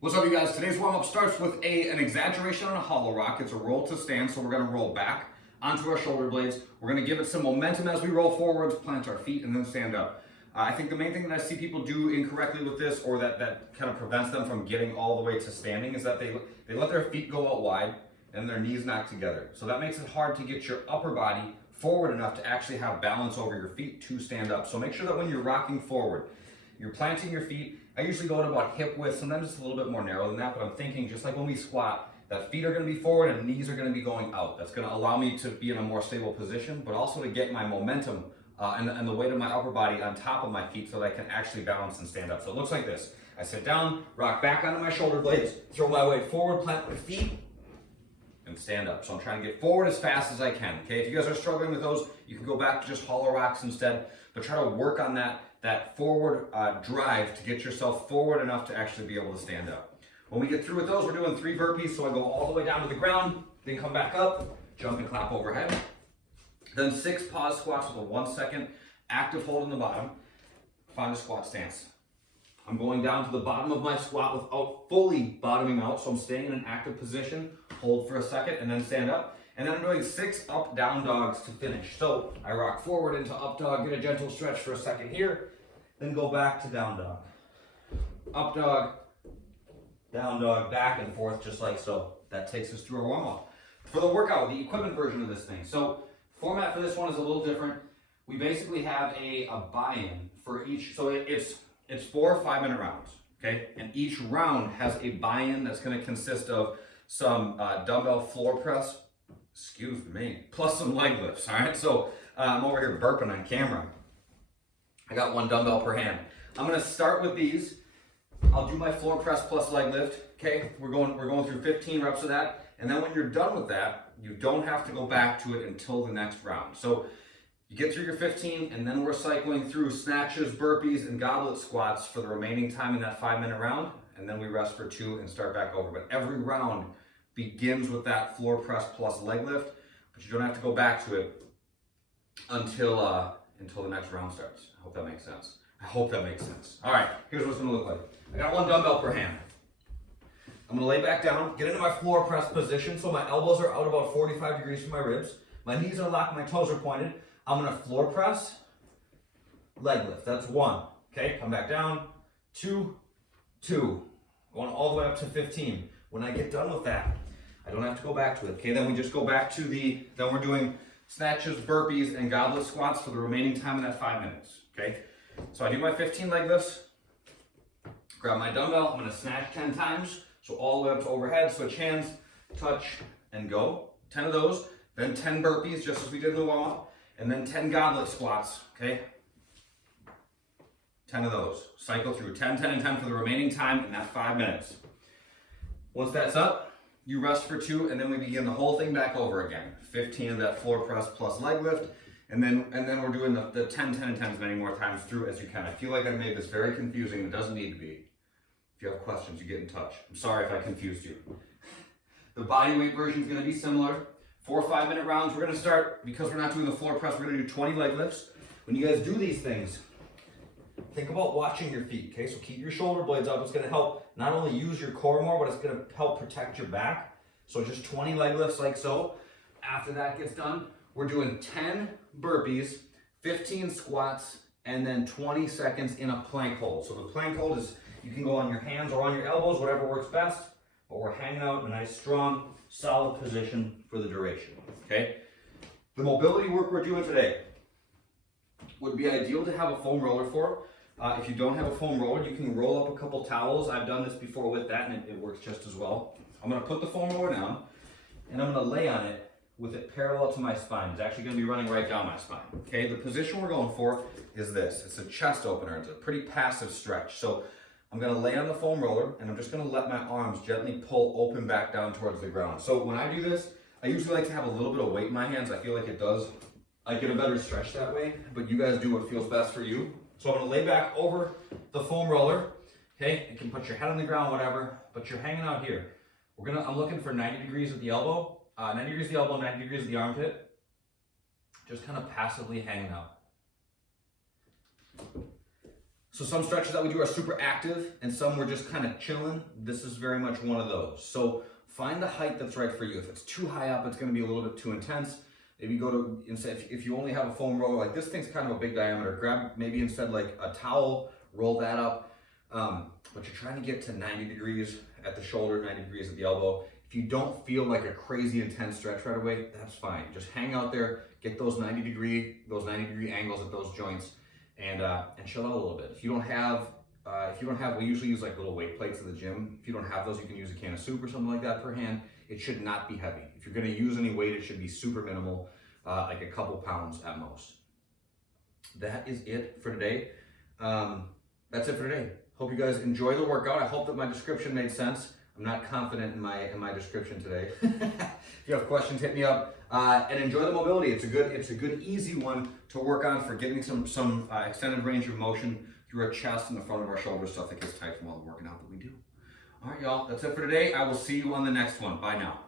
What's up, you guys? Today's warm-up starts with an exaggeration on a hollow rock. It's a roll to stand, so we're going to roll back onto our shoulder blades. We're going to give it some momentum as we roll forwards, plant our feet, and then stand up. I think the main thing that I see people do incorrectly with this, or that kind of prevents them from getting all the way to standing, is that they let their feet go out wide and their knees knock together. So that makes it hard to get your upper body forward enough to actually have balance over your feet to stand up. So make sure that when you're rocking forward, you're planting your feet. I usually go at about hip width, sometimes it's a little bit more narrow than that, but I'm thinking just like when we squat, that feet are gonna be forward and knees are gonna be going out. That's gonna allow me to be in a more stable position, but also to get my momentum and the weight of my upper body on top of my feet so that I can actually balance and stand up. So it looks like this. I sit down, rock back onto my shoulder blades, throw my weight forward, plant my feet, and stand up. So I'm trying to get forward as fast as I can, okay? If you guys are struggling with those, you can go back to just hollow rocks instead, but try to work on that forward drive to get yourself forward enough to actually be able to stand up. When we get through with those, we're doing 3 burpees, so I go all the way down to the ground, then come back up, jump and clap overhead. Then 6 pause squats with a 1 second active hold in the bottom. Find a squat stance. I'm going down to the bottom of my squat without fully bottoming out, so I'm staying in an active position, hold for a second, and then stand up. And then I'm doing 6 up down dogs to finish. So I rock forward into up dog, get a gentle stretch for a second here, then go back to down dog. Up dog, down dog, back and forth just like so. That takes us through our warm up. For the workout, the equipment version of this thing. So format for this one is a little different. We basically have a buy-in for each, so it's 4 5-minute rounds, okay? And each round has a buy-in that's gonna consist of some dumbbell floor press, excuse me, plus some leg lifts, all right? So I'm over here burping on camera. I got 1 dumbbell per hand. I'm gonna start with these. I'll do my floor press plus leg lift, okay? We're going through 15 reps of that. And then when you're done with that, you don't have to go back to it until the next round. So you get through your 15, and then we're cycling through snatches, burpees, and goblet squats for the remaining time in that 5-minute round. And then we rest for 2 and start back over. But every round begins with that floor press plus leg lift, but you don't have to go back to it until the next round starts. I hope that makes sense. All right, here's what it's gonna look like. I got 1 dumbbell per hand. I'm gonna lay back down, get into my floor press position, so my elbows are out about 45 degrees from my ribs. My knees are locked, my toes are pointed. I'm gonna floor press, leg lift. That's 1. Okay, come back down. 2, 2. Going all the way up to 15. When I get done with that, I don't have to go back to it. Okay, then we just go back to then we're doing snatches, burpees, and goblet squats for the remaining time in that 5 minutes. Okay, so I do my 15 leg lifts, grab my dumbbell, I'm gonna snatch 10 times, so all the way up to overhead, switch hands, touch, and go. 10 of those, then 10 burpees, just as we did in the warm-up, and then 10 goblet squats, okay? 10 of those. Cycle through 10, 10, and 10 for the remaining time in that 5 minutes. Once that's up, you rest for 2, and then we begin the whole thing back over again. 15 of that floor press plus leg lift, and then we're doing the 10, 10, and 10 as many more times through as you can. I feel like I made this very confusing. It doesn't need to be. If you have questions, you get in touch. I'm sorry if I confused you. The body weight version is going to be similar. 4 5-minute rounds. We're going to start, because we're not doing the floor press, we're going to do 20 leg lifts. When you guys do these things, think about watching your feet, okay? So keep your shoulder blades up. It's going to help not only use your core more, but it's going to help protect your back. So just 20 leg lifts like so. After that gets done, we're doing 10 burpees, 15 squats, and then 20 seconds in a plank hold. So the plank hold is, you can go on your hands or on your elbows, whatever works best, but we're hanging out in a nice, strong, solid position for the duration, okay? The mobility work we're doing today would be ideal to have a foam roller for. If you don't have a foam roller, you can roll up a couple towels. I've done this before with that, and it works just as well. I'm gonna put the foam roller down, and I'm gonna lay on it with it parallel to my spine. It's actually gonna be running right down my spine, okay? The position we're going for is this. It's a chest opener. It's a pretty passive stretch. So I'm gonna lay on the foam roller, and I'm just gonna let my arms gently pull open back down towards the ground. So when I do this, I usually like to have a little bit of weight in my hands. I feel like I get a better stretch that way, but you guys do what feels best for you. So I'm gonna lay back over the foam roller, okay? You can put your head on the ground, whatever, but you're hanging out here. I'm looking for 90 degrees at the elbow, 90 degrees at the elbow, 90 degrees at the armpit. Just kind of passively hanging out. So some stretches that we do are super active and some we're just kind of chilling. This is very much one of those. So find the height that's right for you. If it's too high up, it's going to be a little bit too intense. Maybe go to, instead, if you only have a foam roller, like this thing's kind of a big diameter, grab maybe instead like a towel, roll that up. But you're trying to get to 90 degrees at the shoulder, 90 degrees at the elbow. If you don't feel like a crazy intense stretch right away, that's fine. Just hang out there, get those 90 degree angles at those joints, and chill out a little bit. If you don't have, we usually use like little weight plates at the gym. If you don't have those, you can use a can of soup or something like that per hand. It should not be heavy. If you're gonna use any weight, it should be super minimal, like a couple pounds at most. That is it for today. That's it for today. Hope you guys enjoy the workout. I hope that my description made sense. I'm not confident in my description today. If you have questions, hit me up, and enjoy the mobility. It's a good easy one to work on for getting some extended range of motion through our chest and the front of our shoulders, stuff that gets tight from all the working out that we do. All right, y'all, that's it for today. I will see you on the next one. Bye now.